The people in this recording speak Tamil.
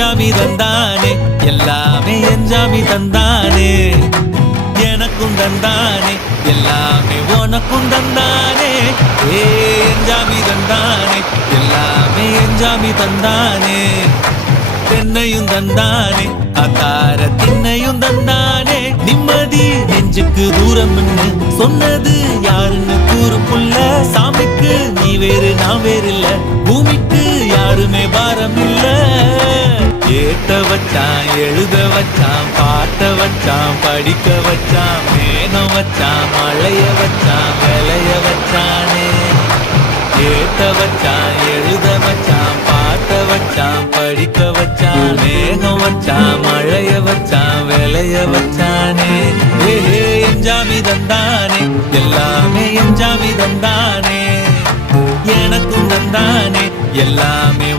எஞ்சாமி தந்தானே எல்லாமே எஞ்சாமி தந்தானே எனக்கும் தந்தானே எல்லாமே உனக்கும் தந்தானே எஞ்சாமி தந்தானே எல்லாமே எஞ்சாமி தந்தானே தென்னையும் தந்தானே அகார திண்ணையும் தந்தானே நிம்மதி நெஞ்சுக்கு தூரம் சொன்னது யாருன்னு கூறும் புள்ள சாமிக்கு நீ வேறு நான் வேறு இல்ல பூமிக்கு யாருமே பாரம் இல்ல ஏத்த வச்சான் எழுத வச்சான் பாட்ட வச்சான் படிக்க வச்சான் மேகம் வச்சான் மழைய வச்சான் விளைய வச்சானே ஏத்த வச்சான் எழுத வச்சான் பாட்ட வச்சான் படிக்க வச்சான் மேகம் வச்சான் மழைய வச்சான் விளைய வச்சானே எஞ்சாமி தந்தானே எல்லாமே எஞ்சாமி தந்தானே எனக்கும் தந்தானே எல்லாமே